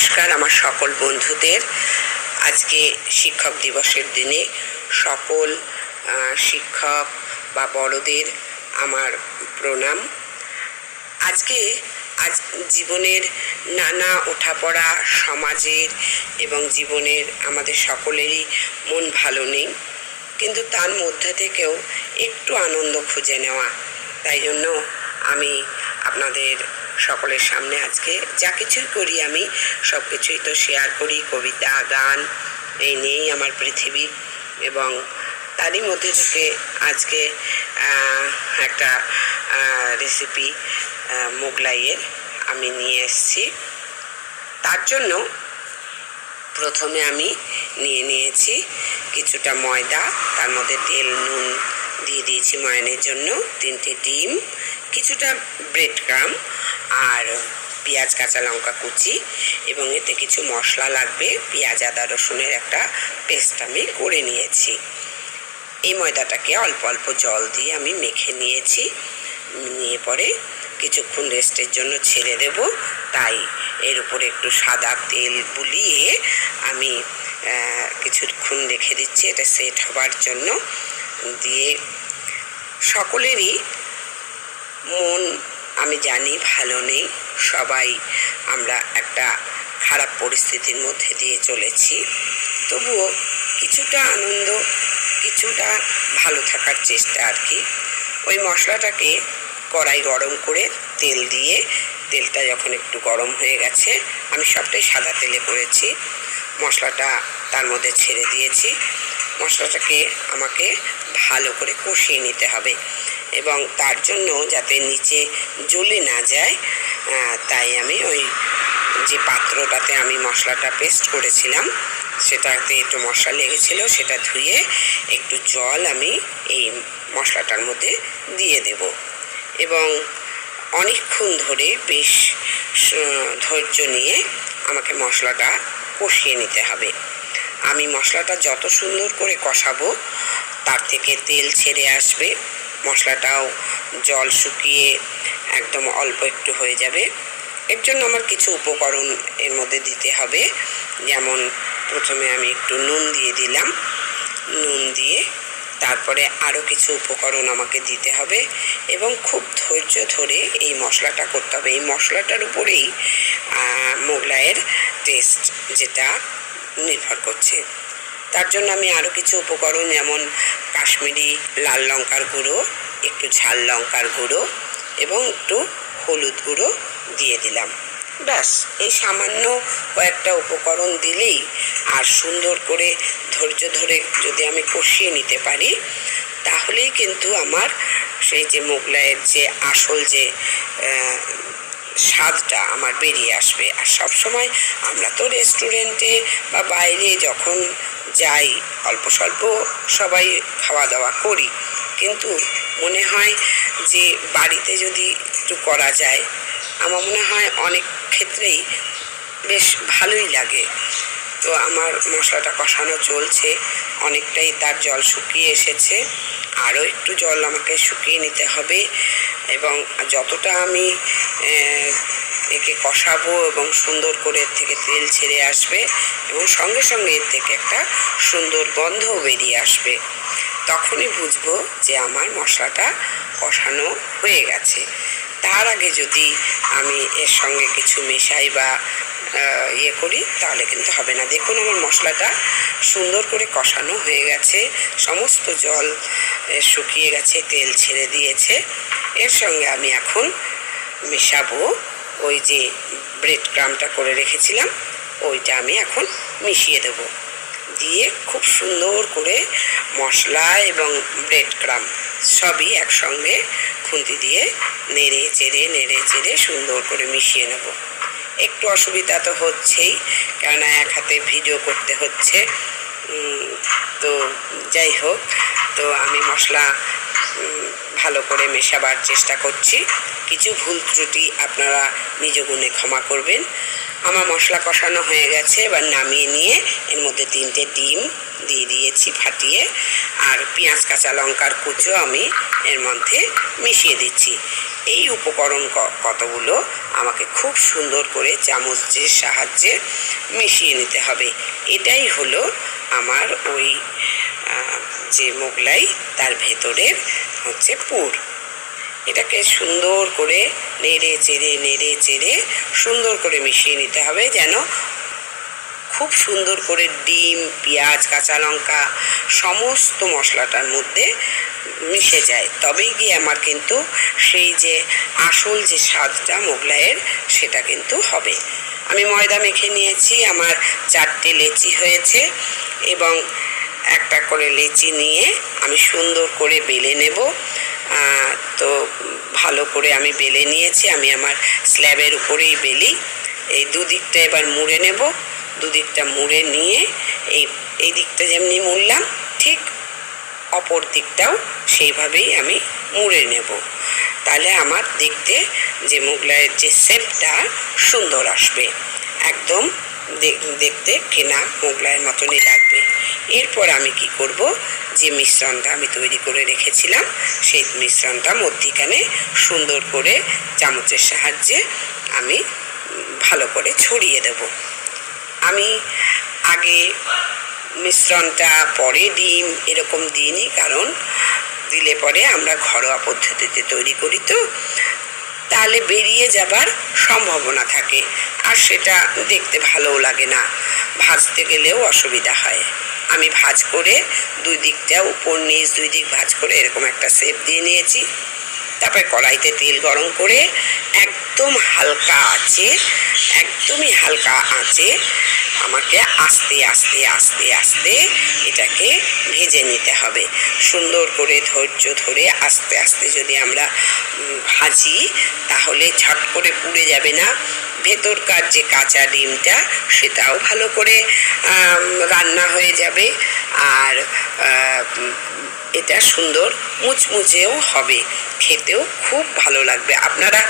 নমস্কার আমার সকল বন্ধুদের। আজকে শিক্ষক দিবসের দিনে সকল শিক্ষক বা বড়দের আমার প্রণাম। আজ জীবনের নানা ওঠাপড়া, সমাজের এবং জীবনের আমাদের সকলেরই মন ভালো নেই, কিন্তু তার মধ্যে থেকেও একটু আনন্দ খুঁজে নেওয়া। তাই জন্য আমি আপনাদের সকলের সামনে আজকে যা কিছুই করি আমি সব কিছুই তো শেয়ার করি। কবিতা, গান, এই নিয়েই আমার পৃথিবী। এবং তারই মধ্যে থেকে আজকে একটা রেসিপি মোগলাইয়ের আমি নিয়ে এসেছি। তার জন্য প্রথমে আমি নিয়েছি কিছুটা ময়দা, তার মধ্যে তেল, নুন দিয়ে দিয়েছি ময়ানের জন্য, 3টে ডিম, কিছুটা ব্রেড ক্রাম আর পেঁয়াজ, কাঁচা লঙ্কা কুচি, এবং এতে কিছু মশলা লাগবে। পেঁয়াজ, আদা, রসুনের একটা পেস্ট আমি করে নিয়েছি। এই ময়দাটাকে অল্প অল্প জল দিয়ে আমি মেখে নিয়েছি। নিয়ে পরে কিছুক্ষণ রেস্টের জন্য ছেড়ে দেব। তাই এর উপরে একটু সাদা তেল বুলিয়ে আমি কিছুক্ষণ রেখে দিচ্ছি এটা সেট হবার জন্য। দিয়ে সকলেরই মন আমি জানি ভালো নেই, সবাই আমরা একটা খারাপ পরিস্থিতির মধ্যে দিয়ে চলেছি, তবুও কিছুটা আনন্দ, কিছুটা ভালো থাকার চেষ্টা আর কি। ওই মশলাটাকে কড়াই গরম করে তেল দিয়ে, তেলটা যখন একটু গরম হয়ে গেছে, আমি সবটাই সাদা তেলে করেছি, মশলাটা তার মধ্যে ছেড়ে দিয়েছি। মশলাটাকে আমাকে ভালো করে কষিয়ে নিতে হবে এবং তার জন্য যাতে নিচে জ্বলে না যায়, তাই আমি ওই যে পাত্রটাতে আমি মশলাটা পেস্ট করেছিলাম সেটাতে একটু মশলা লেগেছিল, সেটা ধুয়ে একটু জল আমি এই মশলাটার মধ্যে দিয়ে দেব এবং অনেকক্ষণ ধরে বেশ ধৈর্য নিয়ে আমাকে মশলাটা কষিয়ে নিতে হবে। আমি মশলাটা যত সুন্দর করে কষাবো তার থেকে তেল ছেড়ে আসবে, মশলাটাও জল শুকিয়ে একদম অল্প একটু হয়ে যাবে। এর জন্য আমার কিছু উপকরণ এর মধ্যে দিতে হবে, যেমন প্রথমে আমি একটু নুন দিয়ে দিলাম, নুন দিয়ে তারপরে আরও কিছু উপকরণ আমাকে দিতে হবে এবং খুব ধৈর্য ধরে এই মশলাটা করতে হবে। এই মশলাটার উপরেই মোগলাইয়ের টেস্ট যেটা নির্ভর করছে। তার জন্য আমি আরও কিছু উপকরণ, যেমন কাশ্মীরি লাল লঙ্কার গুঁড়ো, একটু ঝাল লঙ্কার গুঁড়ো এবং একটু হলুদ গুঁড়ো দিয়ে দিলাম। ব্যাস, এই সামান্য কয়েকটা উপকরণ দিলেই আর সুন্দর করে ধৈর্য ধরে যদি আমি কষিয়ে নিতে পারি, তাহলেই কিন্তু আমার সেই যে মোগলাইয়ের যে আসল যে স্বাদটা আমার বেরিয়ে আসবে। আর সবসময় আমরা তো রেস্টুরেন্টে বা বাইরে যখন যাই অল্প স্বল্প সবাই খাওয়া দাওয়া করি, কিন্তু মনে হয় যে বাড়িতে যদি একটু করা যায়, আমার মনে হয় অনেক ক্ষেত্রেই বেশ ভালোই লাগে। তো আমার মশলাটা কষানো চলছে, অনেকটাই তার জল শুকিয়ে এসেছে, আরও একটু জল আমাকে শুকিয়ে নিতে হবে এবং যতটা আমি একে কষাবো এবং সুন্দর করে এর থেকে তেল ছেড়ে আসবে এবং সঙ্গে সঙ্গে এর থেকে একটা সুন্দর গন্ধও বেরিয়ে আসবে, তখনই বুঝবো যে আমার মশলাটা কষানো হয়ে গেছে। তার আগে যদি আমি এর সঙ্গে কিছু মেশাই বা ইয়ে করি তাহলে কিন্তু হবে না। দেখুন আমার মশলাটা সুন্দর করে কষানো হয়ে গেছে, সমস্ত জল শুকিয়ে গেছে, তেল ছেড়ে দিয়েছে। এর সঙ্গে আমি এখন মেশাবো ওই যে ব্রেড ক্রামটা করে রেখেছিলাম, ওইটা আমি এখন মিশিয়ে দেব। দিয়ে খুব সুন্দর করে মশলা এবং ব্রেড ক্রাম সবই একসঙ্গে খুন্তি দিয়ে নেড়ে চেড়ে সুন্দর করে মিশিয়ে নেব। একটু অসুবিধা তো হচ্ছেই, কেননা এক হাতে ভিডিও করতে হচ্ছে, তো যাই হোক, তো আমি মশলা ভালো করে মেশাবার চেষ্টা করছি। কিছু ভুল ত্রুটি আপনারা নিজ গুণে ক্ষমা করবেন। আমার মশলা কষানো হয়ে গেছে, এবার নামিয়ে নিয়ে এর মধ্যে 3টে ডিম দিয়ে দিয়েছি ফাটিয়ে, আর পেঁয়াজ, কাঁচা লঙ্কার কুচো আমি এর মধ্যে মিশিয়ে দিচ্ছি। এই উপকরণ কতগুলো আমাকে খুব সুন্দর করে চামচের সাহায্যে মিশিয়ে নিতে হবে। এটাই হলো আমার ওই যে মোগলাই তার ভেতরের হচ্ছে পুর। এটাকে সুন্দর করে নেড়ে চেড়ে সুন্দর করে মিশিয়ে নিতে হবে, যেন খুব সুন্দর করে ডিম, পেঁয়াজ, কাঁচা লঙ্কা সমস্ত মশলাটার মধ্যে মিশে যায়। তবেই গিয়ে আমার কিন্তু সেই যে আসল যে স্বাদটা মোগলাইয়ের সেটা কিন্তু হবে। আমি ময়দা মেখে নিয়েছি, আমার 4টে লেচি হয়েছে এবং একটা করে লেচি নিয়ে আমি সুন্দর করে বেলে নেব। তো ভালো করে আমি বেলে নিয়েছি, আমি আমার স্ল্যাবের উপরেই বেলি। এই দুদিকটা এবার মুড়ে নেব। দুদিকটা মুড়ে নিয়ে এই দিকটা যেমনি মুড়লাম ঠিক অপর দিকটাও সেইভাবেই আমি মুড়ে নেব। তাহলে আমার দেখতে যে মোগলাইয়ের যে শেপটা সুন্দর আসবে, একদম দেখতে কেনা মোগলাইয়ের মতনই লাগবে। এরপর আমি কি করব, যে মিশ্রণটা আমি তৈরি করে রেখেছিলাম সেই মিশ্রণটা মধ্যিখানে সুন্দর করে চামচের সাহায্যে আমি ভালো করে ছড়িয়ে দেব। আমি আগে মিশ্রণটা পরে ডিম এরকম দিইনি, কারণ দিলে পরে আমরা ঘরোয়া পদ্ধতিতে তৈরি করি, তো তাহলে বেরিয়ে যাবার সম্ভাবনা থাকে আর সেটা দেখতে ভালোও লাগে না, ভাজতে গেলেও অসুবিধা হয়। আমি ভাজ করে দুই দিকটা উপর নিচ দুই দিক ভাজ করে এরকম একটা শেপ দিয়ে নিয়েছি। তারপরে কড়াইতে তেল গরম করে একদমই হালকা আঁচে আমাকে আস্তে আস্তে এটাকে ভেজে নিতে হবে। সুন্দর করে ধৈর্য ধরে আস্তে আস্তে যদি আমরা ভাজি তাহলে ঝট করে পুড়ে যাবে না। ভেতরকার যে কাঁচা ডিমটা সেটাও ভালো করে রান্না হয়ে যাবে, আর এটা সুন্দর মুচমুচেও হবে, খেতেও খুব ভালো লাগবে। আপনারা